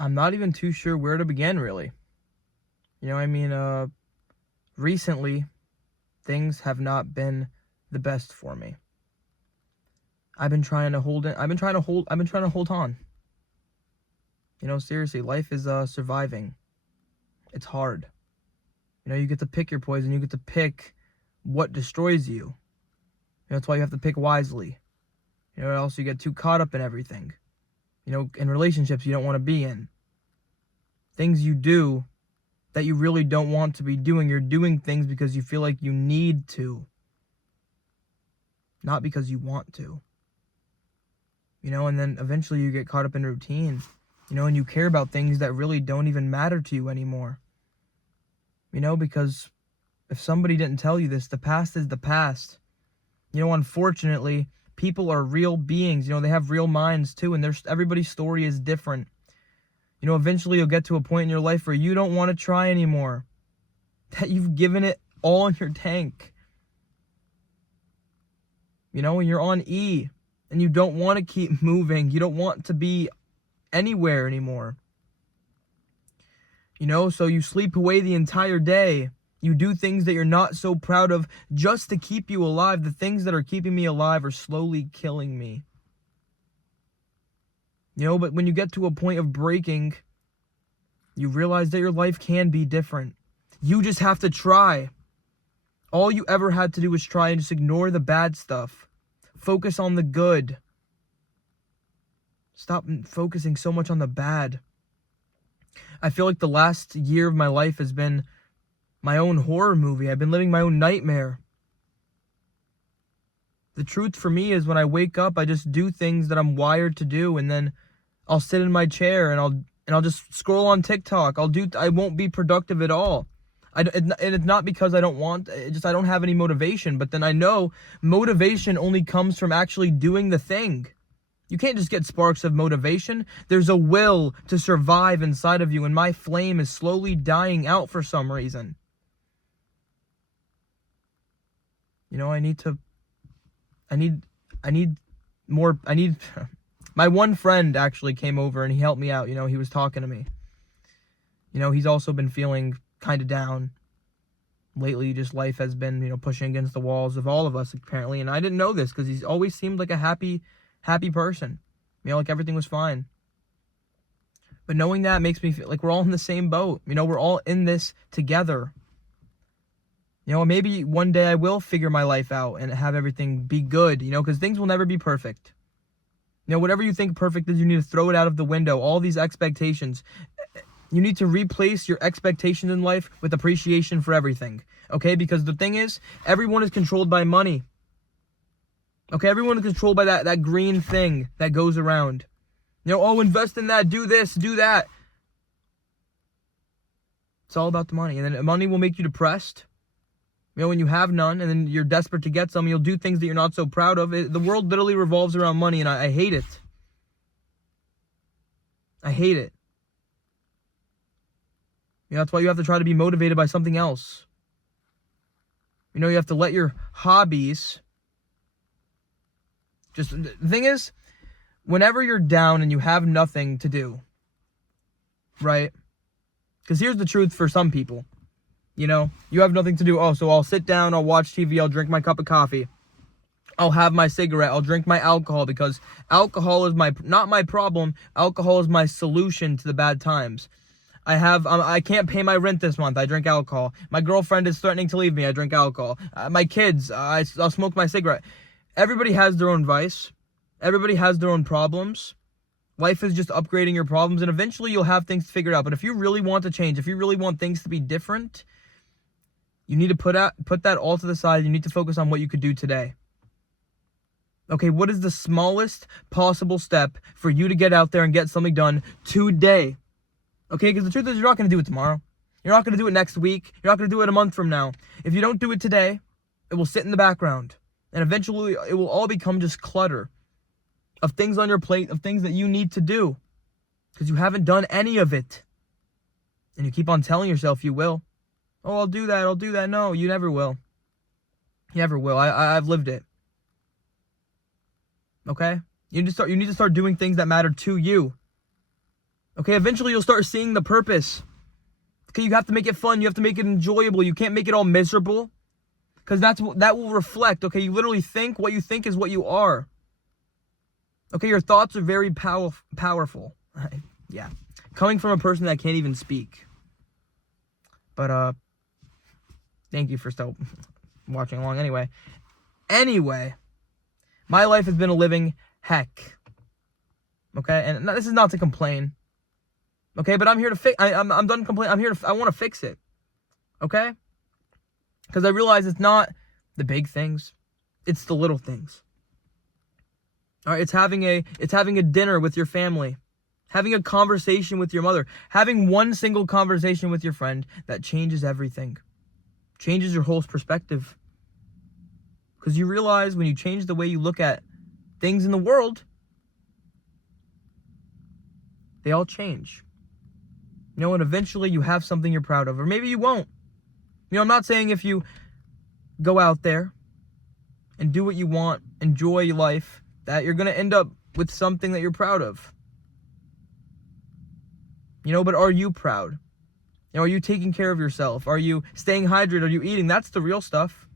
I'm not even too sure where to begin, really. Recently, things have not been the best for me. I've been trying to hold it. I've been trying to hold on. Seriously, life is surviving. It's hard. You get to pick your poison. You get to pick what destroys you. That's why you have to pick wisely. Or else you get too caught up in everything. In relationships you don't want to be in. Things you do that you really don't want to be doing. You're doing things because you feel like you need to. Not because you want to. And then eventually you get caught up in routine. And you care about things that really don't even matter to you anymore. Because if somebody didn't tell you this, the past is the past. Unfortunately, people are real beings. They have real minds too, and everybody's story is different. Eventually you'll get to a point in your life where you don't want to try anymore. That you've given it all in your tank. And you're on E, and you don't want to keep moving. You don't want to be anywhere anymore. So you sleep away the entire day. You do things that you're not so proud of just to keep you alive. The things that are keeping me alive are slowly killing me. But when you get to a point of breaking, you realize that your life can be different. You just have to try. All you ever had to do was try and just ignore the bad stuff. Focus on the good. Stop focusing so much on the bad. I feel like the last year of my life has been my own horror movie. I've been living my own nightmare. The truth for me is when I wake up, I just do things that I'm wired to do, and then I'll sit in my chair and I'll just scroll on TikTok. I won't be productive at all. And it's not because I don't want, I don't have any motivation, but then I know motivation only comes from actually doing the thing. You can't just get sparks of motivation. There's a will to survive inside of you, and my flame is slowly dying out for some reason. My one friend actually came over and he helped me out. He was talking to me. He's also been feeling kind of down lately. Just life has been, pushing against the walls of all of us apparently. And I didn't know this because he's always seemed like a happy person. Like everything was fine. But knowing that makes me feel like we're all in the same boat. We're all in this together. Maybe one day I will figure my life out and have everything be good, because things will never be perfect. Whatever you think perfect is, you need to throw it out of the window. All these expectations. You need to replace your expectations in life with appreciation for everything. Okay? Because the thing is, everyone is controlled by money. Okay? Everyone is controlled by that green thing that goes around. Invest in that, do this, do that. It's all about the money. And then money will make you depressed. When you have none and then you're desperate to get some, you'll do things that you're not so proud of. The world literally revolves around money, and I hate it. I hate it. That's why you have to try to be motivated by something else. You have to let your hobbies... The thing is, whenever you're down and you have nothing to do, right? Because here's the truth for some people. You have nothing to do. Oh, so I'll sit down, I'll watch TV, I'll drink my cup of coffee. I'll have my cigarette, I'll drink my alcohol, because alcohol is not my problem. Alcohol is my solution to the bad times. I can't pay my rent this month, I drink alcohol. My girlfriend is threatening to leave me, I drink alcohol. My kids, I'll smoke my cigarette. Everybody has their own vice. Everybody has their own problems. Life is just upgrading your problems, and eventually you'll have things figured out. But if you really want to change, if you really want things to be different, you need to put that all to the side. You need to focus on what you could do today. Okay, what is the smallest possible step for you to get out there and get something done today? Okay, because the truth is you're not going to do it tomorrow. You're not going to do it next week. You're not going to do it a month from now. If you don't do it today, it will sit in the background. And eventually it will all become just clutter of things on your plate, of things that you need to do. Because you haven't done any of it. And you keep on telling yourself you will. Oh, I'll do that. No, you never will. You never will. I've lived it. Okay? You need to start doing things that matter to you. Okay, eventually you'll start seeing the purpose. Okay, you have to make it fun. You have to make it enjoyable. You can't make it all miserable. Because that will reflect. Okay, you literally think what you think is what you are. Okay, your thoughts are very powerful. Yeah. Coming from a person that can't even speak. But, thank you for still watching along anyway. Anyway, my life has been a living heck. Okay, and this is not to complain. Okay, but I'm here to fix. I'm done complaining. I want to fix it. Okay, because I realize it's not the big things, it's the little things. All right, it's having a dinner with your family, having a conversation with your mother, having one single conversation with your friend that changes everything, changes your whole perspective. Because you realize when you change the way you look at things in the world, they all change. You know, and eventually you have something you're proud of. Or maybe you won't. You know, I'm not saying if you go out there and do what you want, enjoy life, that you're going to end up with something that you're proud of. You know, but are you proud? You know, are you taking care of yourself? Are you staying hydrated? Are you eating? That's the real stuff.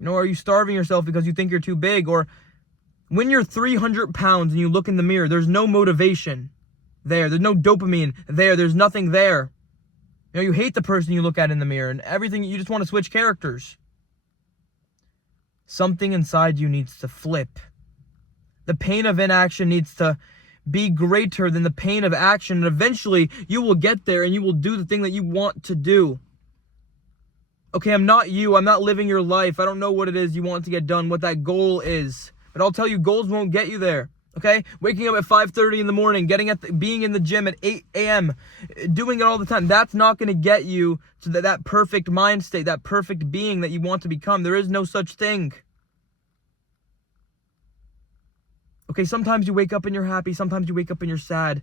You know, are you starving yourself because you think you're too big? Or when you're 300 pounds and you look in the mirror, there's no motivation there. There's no dopamine there. There's nothing there. You know, you hate the person you look at in the mirror and everything. You just want to switch characters. Something inside you needs to flip. The pain of inaction needs to be greater than the pain of action. And eventually you will get there and you will do the thing that you want to do. Okay, I'm not you. I'm not living your life. I don't know what it is you want to get done, what that goal is. But I'll tell you, goals won't get you there. Okay? Waking up at 5:30 in the morning, being in the gym at 8 a.m., doing it all the time. That's not going to get you to that perfect mind state, that perfect being that you want to become. There is no such thing. Okay, sometimes you wake up and you're happy. Sometimes you wake up and you're sad.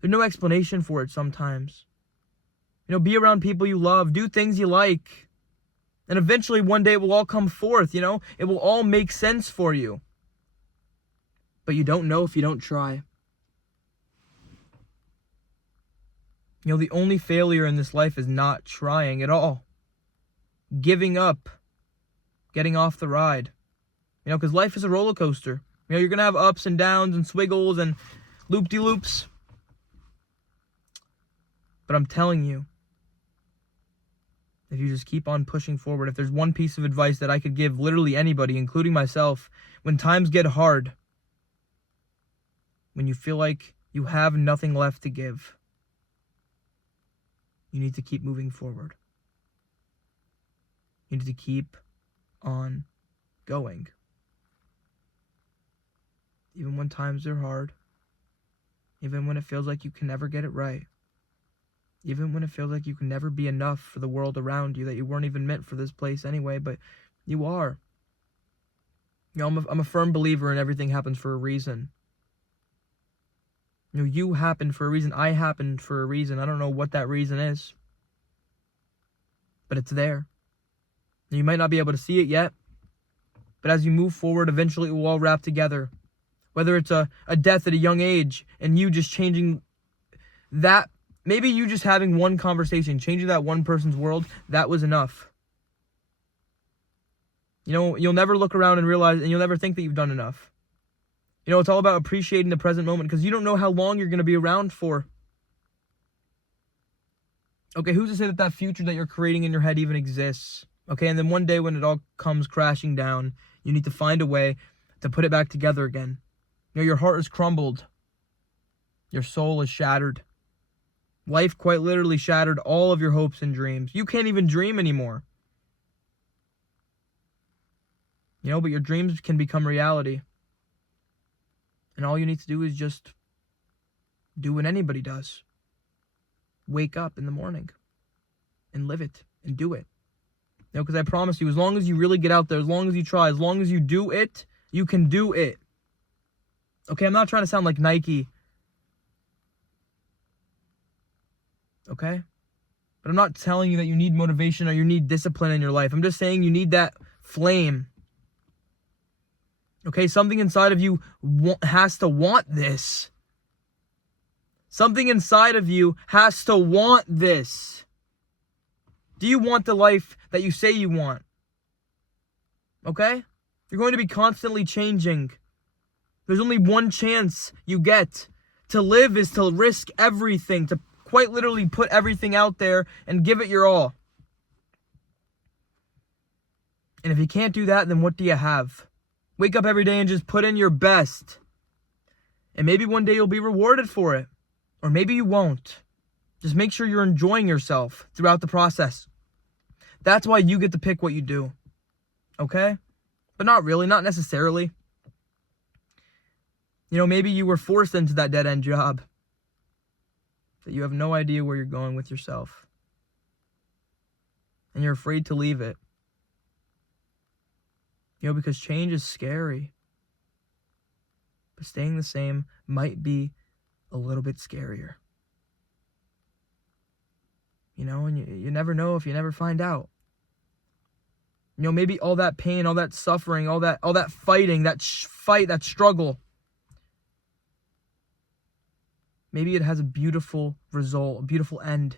There's no explanation for it sometimes. You know, be around people you love. Do things you like. And eventually, one day, it will all come forth, you know? It will all make sense for you. But you don't know if you don't try. You know, the only failure in this life is not trying at all. Giving up. Getting off the ride. You know, because life is a roller coaster. You know, you're going to have ups and downs and swiggles and loop-de-loops. But I'm telling you, if you just keep on pushing forward, if there's one piece of advice that I could give literally anybody, including myself, when times get hard, when you feel like you have nothing left to give, you need to keep moving forward. You need to keep on going. Even when times are hard, even when it feels like you can never get it right, even when it feels like you can never be enough for the world around you, that you weren't even meant for this place anyway, but you are. You know, I'm a firm believer in everything happens for a reason. You know, you happened for a reason. I happened for a reason. I don't know what that reason is, but it's there. You might not be able to see it yet, but as you move forward, eventually it will all wrap together. Whether it's a death at a young age and you just changing that. Maybe you just having one conversation, changing that one person's world, that was enough. You know, you'll never look around and realize, and you'll never think that you've done enough. You know, it's all about appreciating the present moment because you don't know how long you're going to be around for. Okay, who's to say that future that you're creating in your head even exists? Okay, and then one day when it all comes crashing down, you need to find a way to put it back together again. You know, your heart is crumbled. Your soul is shattered. Life quite literally shattered all of your hopes and dreams. You can't even dream anymore. You know, but your dreams can become reality. And all you need to do is just do what anybody does. Wake up in the morning and live it and do it. You know, because I promise you, as long as you really get out there, as long as you try, as long as you do it, you can do it. Okay, I'm not trying to sound like Nike. Okay? But I'm not telling you that you need motivation or you need discipline in your life. I'm just saying you need that flame. Okay? Something inside of you has to want this. Something inside of you has to want this. Do you want the life that you say you want? Okay? You're going to be constantly changing. There's only one chance you get. To live is to risk everything, to quite literally put everything out there and give it your all. And if you can't do that, then what do you have? Wake up every day and just put in your best. And maybe one day you'll be rewarded for it. Or maybe you won't. Just make sure you're enjoying yourself throughout the process. That's why you get to pick what you do. Okay? But not really, not necessarily. You know, maybe you were forced into that dead-end job. That you have no idea where you're going with yourself. And you're afraid to leave it. You know, because change is scary. But staying the same might be a little bit scarier. You know, and you never know if you never find out. You know, maybe all that pain, all that suffering, all that fighting, that fight, that struggle, maybe it has a beautiful result, a beautiful end.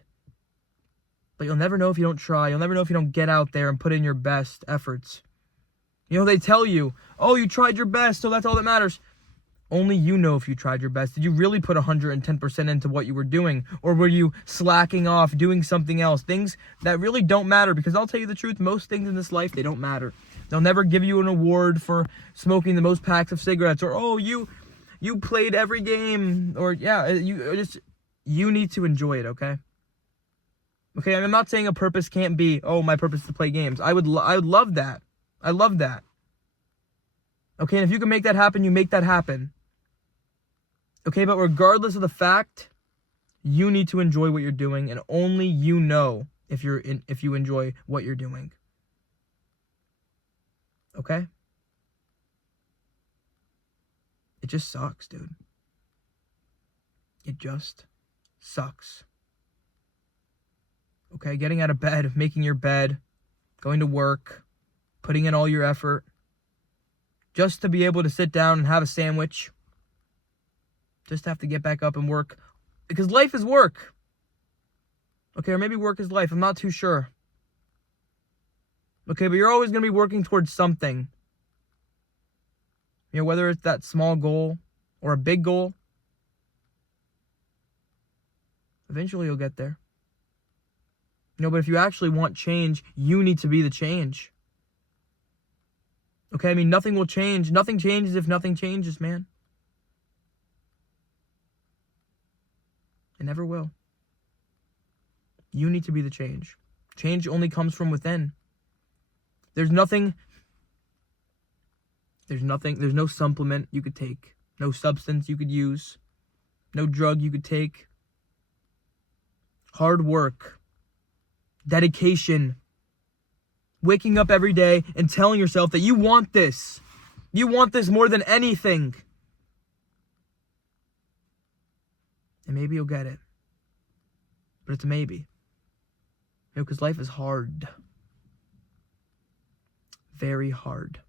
But you'll never know if you don't try. You'll never know if you don't get out there and put in your best efforts. You know, they tell you, oh, you tried your best, so that's all that matters. Only you know if you tried your best. Did you really put 110% into what you were doing? Or were you slacking off, doing something else? Things that really don't matter. Because I'll tell you the truth, most things in this life, they don't matter. They'll never give you an award for smoking the most packs of cigarettes. Or, oh, you played every game. Or, yeah, you need to enjoy it, okay? Okay, I'm not saying a purpose can't be, oh, my purpose is to play games. I would love that. I love that. Okay, and if you can make that happen, you make that happen. Okay, but regardless of the fact, you need to enjoy what you're doing, and only you know if you enjoy what you're doing. Okay? It just sucks, dude. It just sucks. Okay, getting out of bed, making your bed, going to work, putting in all your effort, just to be able to sit down and have a sandwich. Just have to get back up and work. Because life is work. Okay, or maybe work is life. I'm not too sure. Okay, but you're always going to be working towards something. You know, whether it's that small goal or a big goal. Eventually you'll get there. You know, but if you actually want change, you need to be the change. Okay, I mean, nothing will change. Nothing changes if nothing changes, man. It never will. You need to be the change. Change only comes from within. There's no supplement you could take. No substance you could use. No drug you could take. Hard work. Dedication. Waking up every day and telling yourself that you want this. You want this more than anything. And maybe you'll get it. But it's a maybe. You know, because life is hard. Very hard.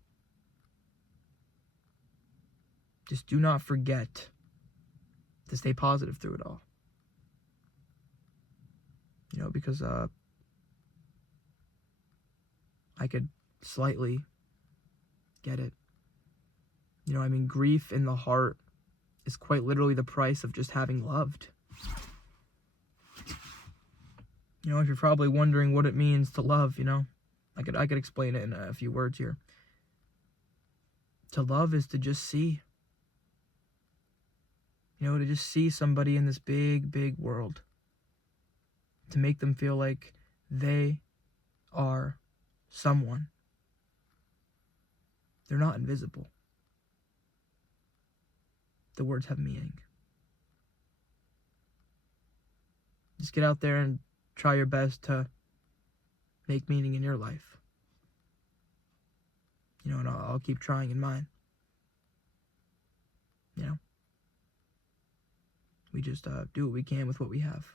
Just do not forget to stay positive through it all. You know, because I could slightly get it. You know, I mean, grief in the heart is quite literally the price of just having loved. You know, if you're probably wondering what it means to love, you know, I could explain it in a few words here. To love is to just see. You know, to just see somebody in this big, big world. To make them feel like they are someone. They're not invisible. The words have meaning. Just get out there and try your best to make meaning in your life. You know, and I'll keep trying in mine. You know? We just do what we can with what we have.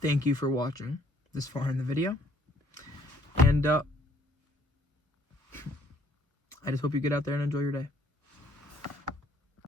Thank you for watching this far in the video. And I just hope you get out there and enjoy your day.